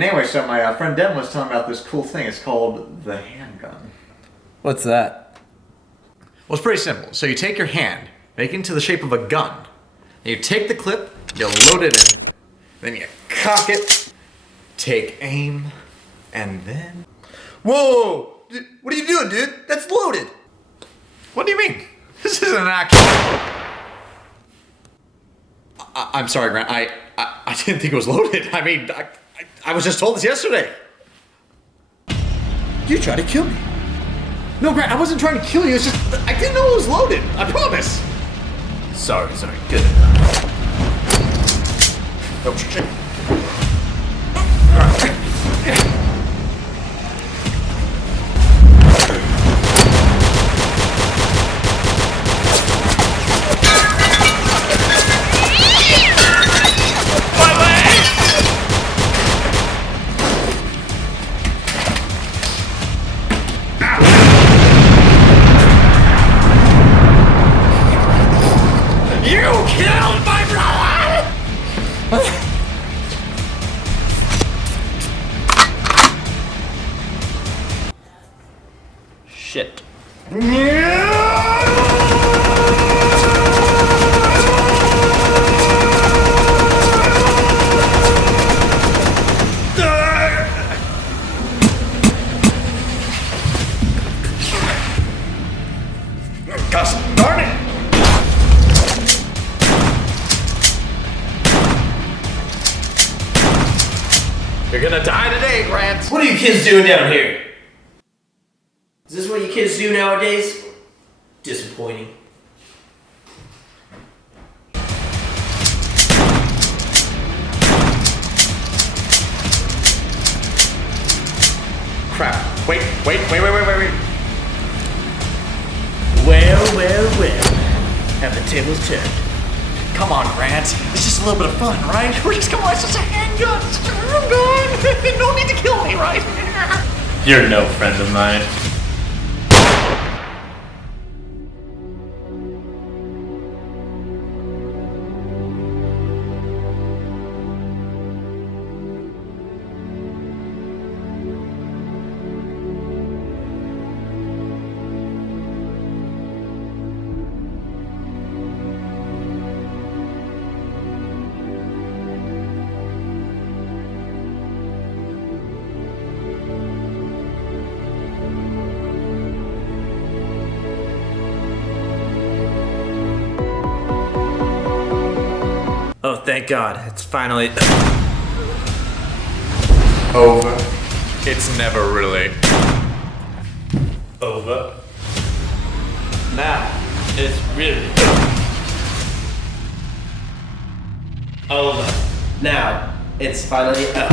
And anyway, so my friend Devin was telling me about this cool thing. It's called the handgun. What's that? Well, it's pretty simple. So you take your hand, make it into the shape of a gun. And you take the clip, you load it in, then you cock it, take aim, and then... Whoa! What are you doing, dude? That's loaded! What do you mean? This isn't an actual... I'm sorry, Grant. I didn't think it was loaded. I mean, I was just told this yesterday. You tried to kill me. No, Grant, I wasn't trying to kill you. It's just, I didn't know it was loaded. I promise. Sorry. Good enough. Oh, shit. Shit. Gosh darn it! You're gonna die today, Grant. What are you kids doing down here? Is this what you kids do nowadays? Disappointing. Crap. Wait. Well. Have the tables turned. Come on, Grant. It's just a little bit of fun, right? We're just come on, it's just a handgun. It's just a handgun. No need to kill me, right? You're no friend of mine. Oh, thank God. It's finally Over. It's never really over. Now, it's really Over. Now, it's finally up.